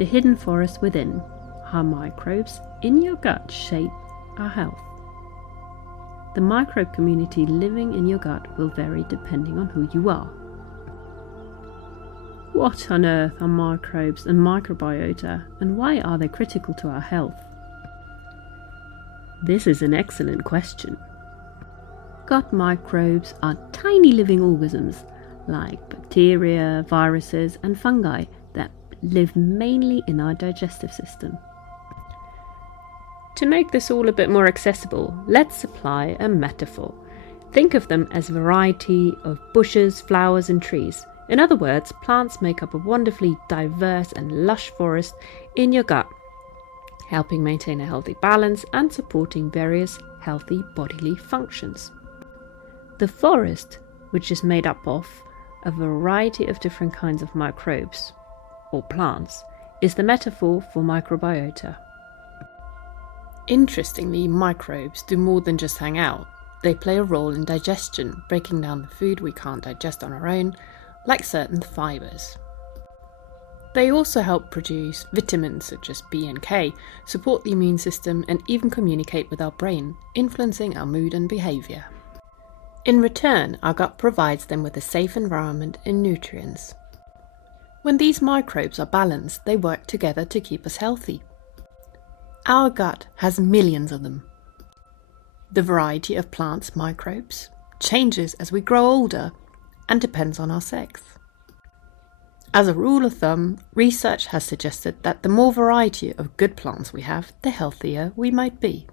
the hidden forest within, how microbes in your gut shape our health. The microbe community living in your gut will vary depending on who you are. What on earth are microbes and microbiota, and why are they critical to our health? This is an excellent question. Gut microbes are tiny living organisms like bacteria, viruses and fungi that live mainly in our digestive system. To make this all a bit more accessible, let's apply a metaphor. Think of them as a variety of bushes, flowers and trees. In other words, plants make up a wonderfully diverse and lush forest in your gut, helping maintain a healthy balance and supporting various healthy bodily functions. The forest, which is made up of a variety of different kinds of microbes, or plants, is the metaphor for microbiota. Interestingly, microbes do more than just hang out. They play a role in digestion, breaking down the food we can't digest on our own, like certain fibres. They also help produce vitamins such as B and K, support the immune system and even communicate with our brain, influencing our mood and behaviour. In return, our gut provides them with a safe environment and nutrients. When these microbes are balanced, they work together to keep us healthy. Our gut has millions of them. The variety of plants' microbes changes as we grow older and depends on our sex. As a rule of thumb, research has suggested that the more variety of good plants we have, the healthier we might be.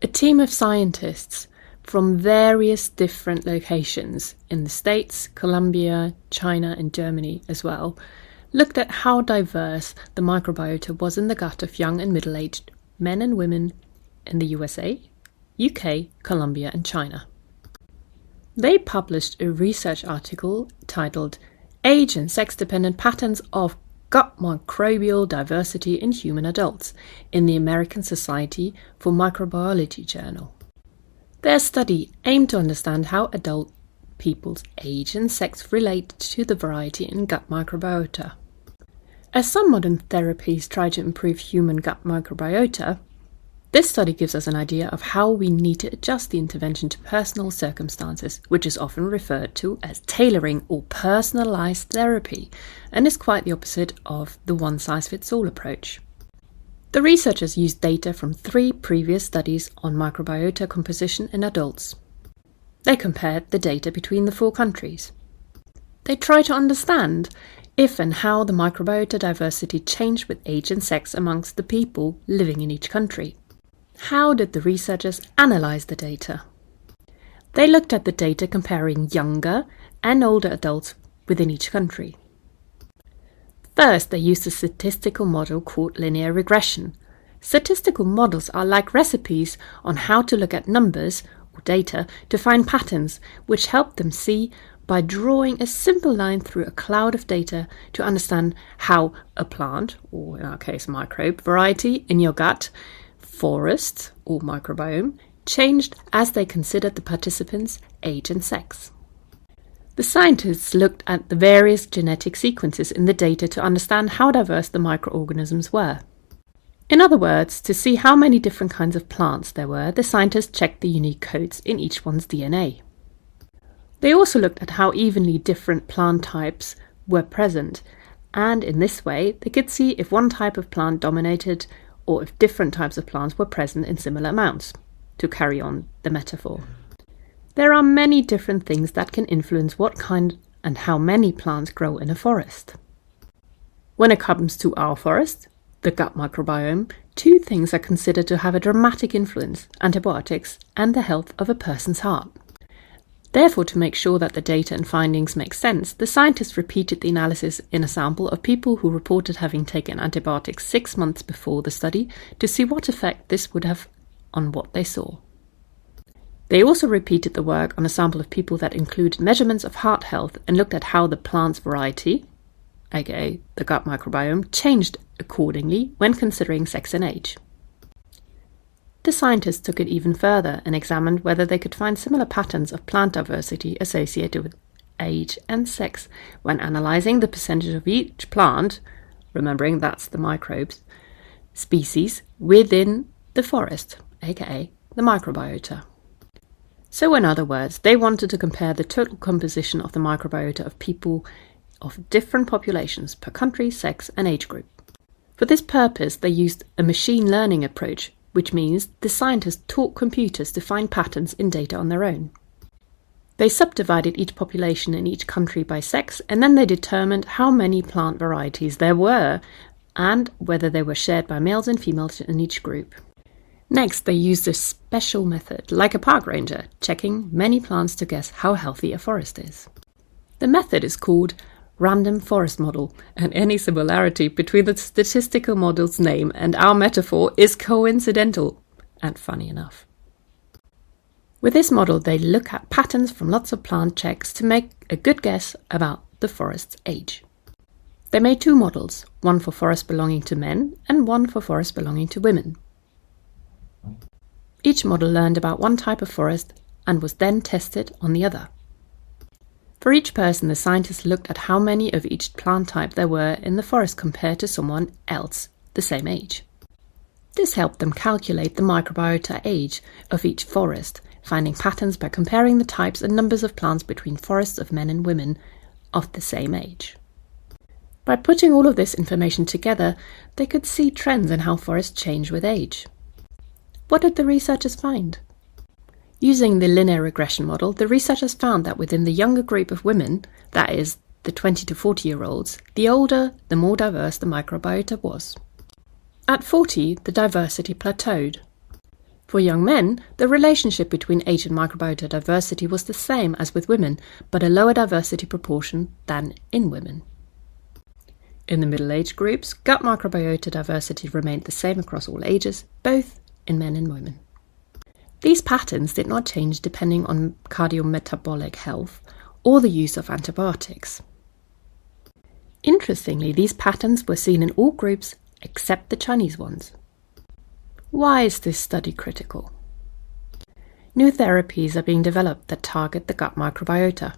A team of scientists from various different locations in the States, Colombia, China and Germany as well, looked at how diverse the microbiota was in the gut of young and middle-aged men and women in the USA, UK, Colombia and China. They published a research article titled Age and Sex-Dependent Patterns of Gut Microbial Diversity in Human Adults in the American Society for Microbiology journal. Their study aimed to understand how adult people's age and sex relate to the variety in gut microbiota. As some modern therapies try to improve human gut microbiota, this study gives us an idea of how we need to adjust the intervention to personal circumstances, which is often referred to as tailoring or personalized therapy, and is quite the opposite of the one-size-fits-all approach. The researchers used data from 3 previous studies on microbiota composition in adults. They compared the data between the 4 countries. They tried to understand if and how the microbiota diversity changed with age and sex amongst the people living in each country. How did the researchers analyze the data? They looked at the data comparing younger and older adults within each country. First, they used a statistical model called linear regression. Statistical models are like recipes on how to look at numbers or data to find patterns, which help them see by drawing a simple line through a cloud of data to understand how a plant, or in our case microbe, variety in your gut, forest or microbiome, changed as they considered the participants' age and sex. The scientists looked at the various genetic sequences in the data to understand how diverse the microorganisms were. In other words, to see how many different kinds of plants there were, the scientists checked the unique codes in each one's DNA. They also looked at how evenly different plant types were present, and in this way they could see if one type of plant dominated or if different types of plants were present in similar amounts, to carry on the metaphor. There are many different things that can influence what kind and how many plants grow in a forest. When it comes to our forest, the gut microbiome, 2 things are considered to have a dramatic influence: antibiotics and the health of a person's heart. Therefore, to make sure that the data and findings make sense, the scientists repeated the analysis in a sample of people who reported having taken antibiotics 6 months before the study to see what effect this would have on what they saw. They also repeated the work on a sample of people that included measurements of heart health and looked at how the plant's variety, aka the gut microbiome, changed accordingly when considering sex and age. The scientists took it even further and examined whether they could find similar patterns of plant diversity associated with age and sex when analysing the percentage of each plant, remembering that's the microbes, species within the forest, aka the microbiota. So in other words, they wanted to compare the total composition of the microbiota of people of different populations per country, sex and age group. For this purpose, they used a machine learning approach, which means the scientists taught computers to find patterns in data on their own. They subdivided each population in each country by sex, and then they determined how many plant varieties there were and whether they were shared by males and females in each group. Next, they used a special method, like a park ranger, checking many plants to guess how healthy a forest is. The method is called random forest model, and any similarity between the statistical model's name and our metaphor is coincidental, and funny enough. With this model, they look at patterns from lots of plant checks to make a good guess about the forest's age. They made 2 models, one for forests belonging to men and one for forests belonging to women. Each model learned about one type of forest and was then tested on the other. For each person, the scientists looked at how many of each plant type there were in the forest compared to someone else the same age. This helped them calculate the microbiota age of each forest, finding patterns by comparing the types and numbers of plants between forests of men and women of the same age. By putting all of this information together, they could see trends in how forests change with age. What did the researchers find? Using the linear regression model, the researchers found that within the younger group of women, that is, the 20 to 40-year-olds, the older, the more diverse the microbiota was. At 40, the diversity plateaued. For young men, the relationship between age and microbiota diversity was the same as with women, but a lower diversity proportion than in women. In the middle-aged groups, gut microbiota diversity remained the same across all ages, both in men and women. These patterns did not change depending on cardiometabolic health or the use of antibiotics. Interestingly, these patterns were seen in all groups except the Chinese ones. Why is this study critical? New therapies are being developed that target the gut microbiota.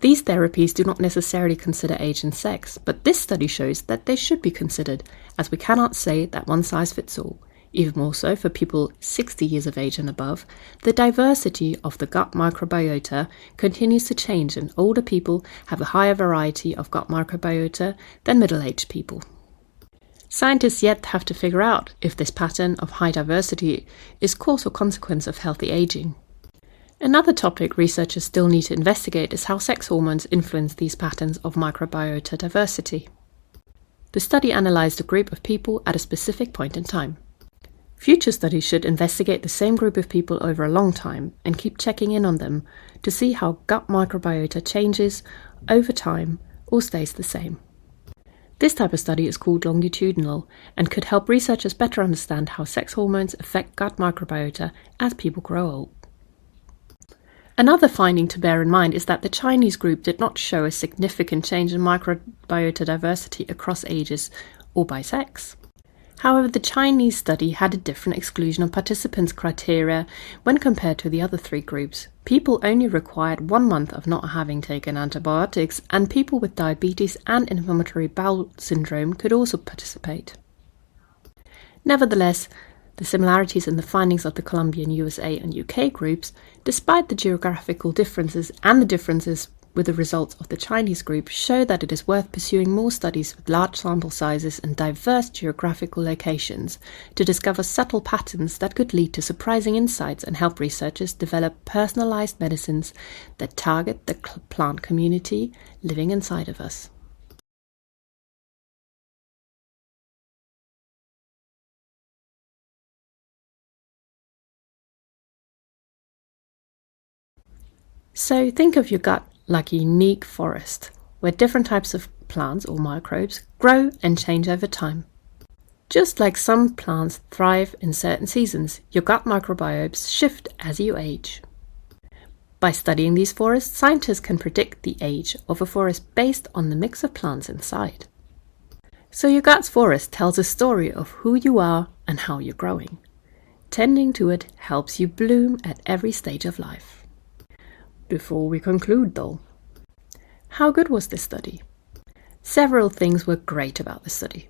These therapies do not necessarily consider age and sex, but this study shows that they should be considered, as we cannot say that one size fits all. Even more so for people 60 years of age and above, the diversity of the gut microbiota continues to change, and older people have a higher variety of gut microbiota than middle-aged people. Scientists yet have to figure out if this pattern of high diversity is cause or consequence of healthy aging. Another topic researchers still need to investigate is how sex hormones influence these patterns of microbiota diversity. The study analysed a group of people at a specific point in time. Future studies should investigate the same group of people over a long time and keep checking in on them to see how gut microbiota changes over time or stays the same. This type of study is called longitudinal and could help researchers better understand how sex hormones affect gut microbiota as people grow old. Another finding to bear in mind is that the Chinese group did not show a significant change in microbiota diversity across ages or by sex. However, the Chinese study had a different exclusion of participants criteria when compared to the other 3 groups. People only required 1 month of not having taken antibiotics, and people with diabetes and inflammatory bowel syndrome could also participate. Nevertheless, the similarities in the findings of the Colombian, USA and UK groups, despite the geographical differences and the differences with the results of the Chinese group, show that it is worth pursuing more studies with large sample sizes and diverse geographical locations to discover subtle patterns that could lead to surprising insights and help researchers develop personalized medicines that target the plant community living inside of us. So think of your gut like a unique forest, where different types of plants or microbes grow and change over time. Just like some plants thrive in certain seasons, your gut microbiomes shift as you age. By studying these forests, scientists can predict the age of a forest based on the mix of plants inside. So your gut's forest tells a story of who you are and how you're growing. Tending to it helps you bloom at every stage of life. Before we conclude though, how good was this study? Several things were great about the study.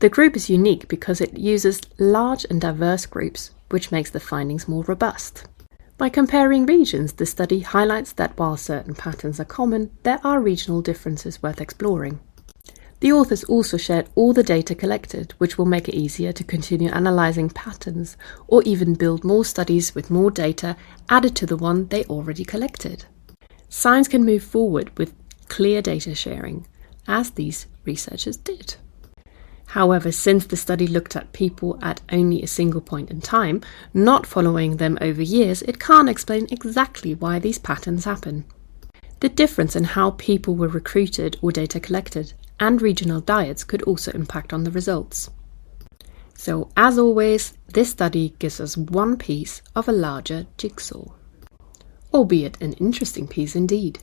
The group is unique because it uses large and diverse groups, which makes the findings more robust. By comparing regions, the study highlights that while certain patterns are common, there are regional differences worth exploring. The authors also shared all the data collected, which will make it easier to continue analysing patterns or even build more studies with more data added to the one they already collected. Science can move forward with clear data sharing, as these researchers did. However, since the study looked at people at only a single point in time, not following them over years, it can't explain exactly why these patterns happen. The difference in how people were recruited or data collected and regional diets could also impact on the results. So, as always, this study gives us one piece of a larger jigsaw. Albeit an interesting piece indeed.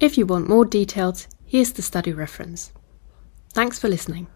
If you want more details, here's the study reference. Thanks for listening.